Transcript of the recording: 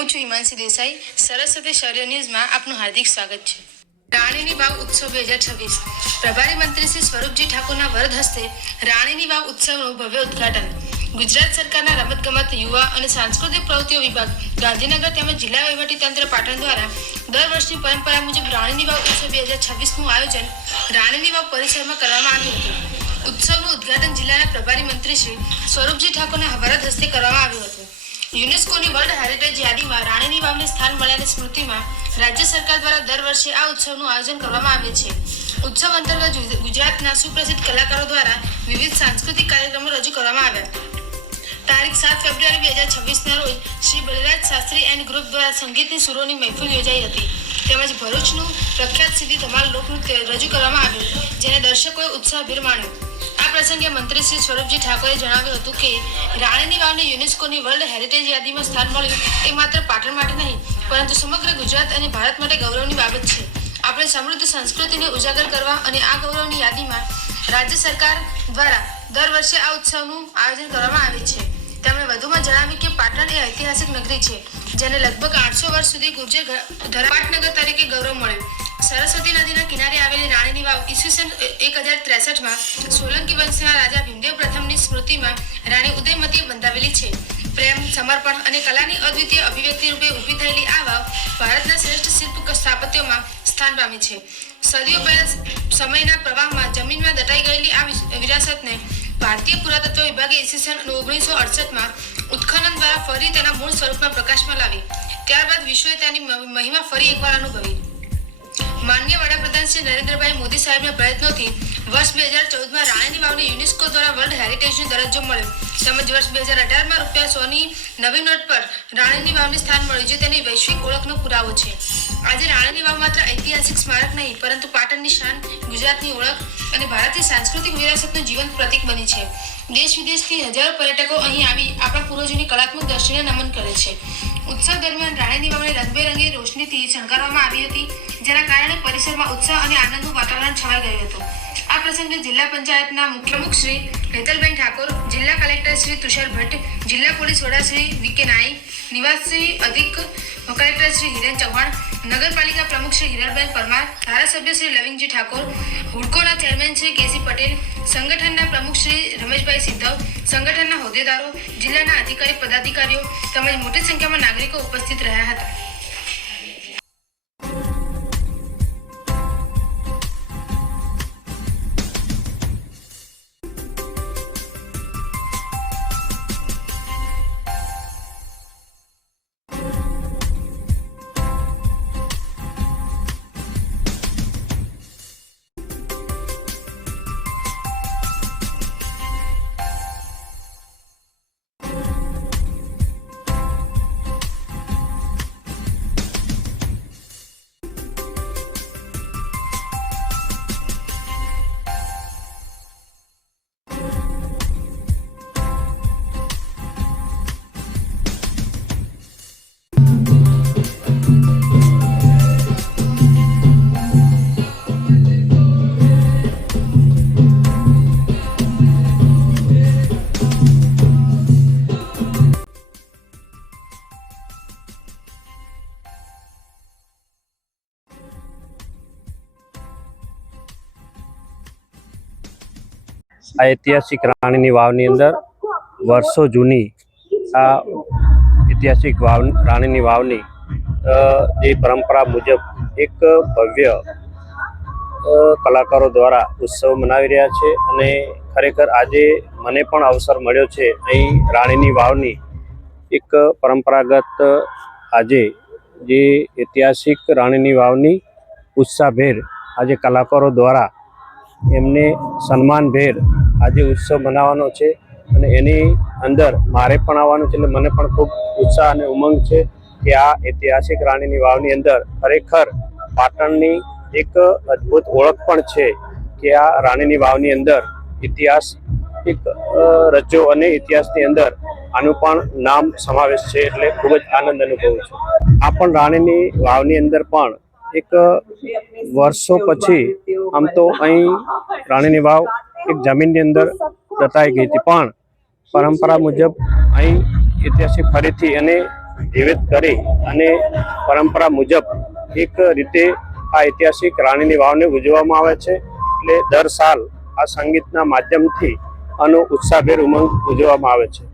હું છું હિમાંશી દેસાઈ. સરસ્વતી શૌર્ય ન્યૂઝમાં આપનું હાર્દિક સ્વાગત છે. રાણીની વાવ ઉત્સવ 2026 પ્રભારી મંત્રી શ્રી સ્વરૂપજી ઠાકોરના વરદ હસ્તે રાણીની વાવ ઉત્સવનું ભવ્ય ઉદ્ઘાટન. ગુજરાત સરકારના રમતગમત, યુવા અને સાંસ્કૃતિક પ્રવૃત્તિઓ વિભાગ ગાંધીનગર તેમજ જિલ્લા વહીવટીતંત્ર પાટણ દ્વારા દર વર્ષની પરંપરા મુજબ રાણીની વાવ ઉત્સવ 2026નું આયોજન રાણીની વાવ પરિસરમાં કરવામાં આવ્યું હતું. ઉત્સવનું ઉદ્ઘાટન જિલ્લાના પ્રભારી મંત્રી શ્રી સ્વરૂપજી ઠાકોરના વરદ હસ્તે કરવામાં આવ્યું હતું. યુનેસ્કોની વર્લ્ડ હેરિટેજ યાદીમાં રાણીની વાવને સ્થાન મળ્યાની સ્મૃતિમાં રાજ્ય સરકાર દ્વારા દર વર્ષે આ ઉત્સવનું આયોજન કરવામાં આવે છે. ઉત્સવ અંતર્ગત ગુજરાતના સુપ્રસિદ્ધ કલાકારો દ્વારા વિવિધ સાંસ્કૃતિક કાર્યક્રમો રજૂ કરવામાં આવ્યા. તારીખ 7 ફેબ્રુઆરી 2026ના રોજ શ્રી બલરાજ શાસ્ત્રી એન્ડ ગ્રુપ દ્વારા સંગીતની સુરોની મહેફિલ યોજાઈ હતી. તેમજ ભરૂચનું પ્રખ્યાત સિદ્ધિ ધમાલ લોકનૃત્ય રજૂ કરવામાં આવ્યું, જેને દર્શકોએ ઉત્સાહભેર માણ્યો. આ પ્રસંગે મંત્રી શ્રી સ્વરૂપજી ઠાકોરે જણાવ્યું હતું કે રાણીની વાવને યુનેસ્કોની વર્લ્ડ હેરિટેજ યાદીમાં સ્થાન મળ્યું એ માત્ર પાટણ માટે નહીં, પરંતુ સમગ્ર ગુજરાત અને ભારત માટે ગૌરવની બાબત છે. આપણે સમૃદ્ધ સંસ્કૃતિને ઉજાગર કરવા અને આ ગૌરવની યાદીમાં રાજ્ય સરકાર દ્વારા દર વર્ષે આ ઉત્સવનું આયોજન કરવામાં આવે છે. તેમણે વધુમાં જણાવ્યું કે પાટણ એ ઐતિહાસિક નગરી છે, જેને લગભગ 800 વર્ષ સુધી ગુર્જર પાટનગર તરીકે ગૌરવ મળ્યું. સરસ્વતી નદીના કિનારે આવેલી રાણીની વાવ ઈસવીસન 1063માં સોલંકી વંશના રાજા ભીમદેવ પ્રથમની સ્મૃતિમાં રાણી ઉદયમતીએ બંધાવેલી છે. પ્રેમ, સમર્પણ અને કલાની અદ્વિતીય અભિવ્યક્તિ રૂપે ઊભી થયેલી આ વાવ ભારતના શ્રેષ્ઠ શિલ્પ સ્થાપત્યોમાં સ્થાન પામી છે. સદીઓ પહેલા સમયના પ્રવાહમાં જમીનમાં દટાઈ ગયેલી આ વિરાસતને ભારતીય પુરાતત્વ વિભાગે ઈસવીસન 1968માં ઉત્ખનન દ્વારા ફરી તેના મૂળ સ્વરૂપમાં પ્રકાશમાં લાવી. ત્યારબાદ વિશ્વએ તેની મહિમા ફરી એકવાર અનુભવી. માનનીય વડાપ્રધાન શ્રી નરેન્દ્રભાઈ મોદી સાહેબના પ્રયત્નોથી વર્ષ 2014માં રાણીની વાવને યુનેસ્કો દ્વારા વર્લ્ડ હેરિટેજનો દરજ્જો મળ્યો. તેમજ વર્ષ 2018માં ₹100ની નવી નોટ પર રાણીની વાવને સ્થાન મળ્યું, જે તેની વૈશ્વિક ઓળખનો પુરાવો છે. આજે રાણીની વાવ માત્ર ઐતિહાસિક સ્મારક નહીં, પરંતુ પાટણની શાન, ગુજરાતની ઓળખ અને ભારતીય સાંસ્કૃતિક વિરાસતનું જીવંત પ્રતીક બની છે. દેશ વિદેશથી હજારો પર્યટકો અહીં આવી આપણા પૂર્વજોની કલાત્મક દ્રષ્ટિને નમન કરે છે. ઉત્સવ દરમિયાન રાણીની વાવને રંગબેરંગી રોશનીથી શણગારવામાં આવી હતી, જેના કારણે પરિસરમાં ઉત્સાહ અને આનંદનું વાતાવરણ છવાઈ ગયું હતું. આ પ્રસંગે જિલ્લા પંચાયતના મુખ્ય પ્રમુખ શ્રી હેતલબેન ઠાકોર, જિલ્લા કલેક્ટર શ્રી તુષાર ભટ્ટ, જિલ્લા પોલીસ વડા શ્રી વી.કે. નાઈક, નિવાસી અધિક કલેક્ટર શ્રી હિરેન ચૌહાણ, નગરપાલિકા પ્રમુખ શ્રી હિરલબેન પરમાર, ધારાસભ્ય શ્રી લવિંગજી ઠાકોર, હુડકોના ચેરમેન શ્રી કેસી પટેલ, સંગઠનના પ્રમુખ શ્રી રમેશભાઈ સિદ્ધવ, સંગઠનના હોદ્દેદારો, જિલ્લાના અધિકારી પદાધિકારીઓ તેમજ મોટી સંખ્યામાં નાગરિકો ઉપસ્થિત રહ્યા હતા. આ ઐતિહાસિક રાણીની વાવની અંદર વર્ષો જૂની આ ઐતિહાસિક રાણીની વાવની જે પરંપરા મુજબ એક ભવ્ય કલાકારો દ્વારા ઉત્સવ મનાવી રહ્યા છે. અને ખરેખર આજે મને પણ અવસર મળ્યો છે અહીં રાણીની વાવની એક પરંપરાગત આજે જે ઐતિહાસિક રાણીની વાવની ઉત્સાહભેર આજે કલાકારો દ્વારા એમને સન્માનભેર આજે ઉત્સવ મનાવવાનો છે. અને એની અંદર મારે પણ આવવાનું છે, એટલે મને પણ ખૂબ ઉત્સાહ અને ઉમંગ છે કે આ ઐતિહાસિક રાણીની વાવની અંદર ખરેખર પાટણની એક અદ્ભુત ઓળખ પણ છે કે આ રાણીની વાવની અંદર ઇતિહાસ એક રચ્યો અને ઇતિહાસની અંદર આનું પણ નામ સમાવેશ છે, એટલે ખૂબ જ આનંદ અનુભવું છું. આ પણ રાણીની વાવની અંદર પણ એક વર્ષો પછી આમ તો અહીં રાણીની વાવ એક જમીનની અંદર દટાઈ ગઈ હતી, પણ પરંપરા મુજબ અહીં ઐતિહાસિક ફરીથી અને જીવિત કરી અને પરંપરા મુજબ એક રીતે આ ઐતિહાસિક રાણીની વાવને ઉજવવામાં આવે છે. એટલે દર સાલ આ સંગીતના માધ્યમથી આનો ઉત્સાહભેર ઉમંગ ઉજવવામાં આવે છે.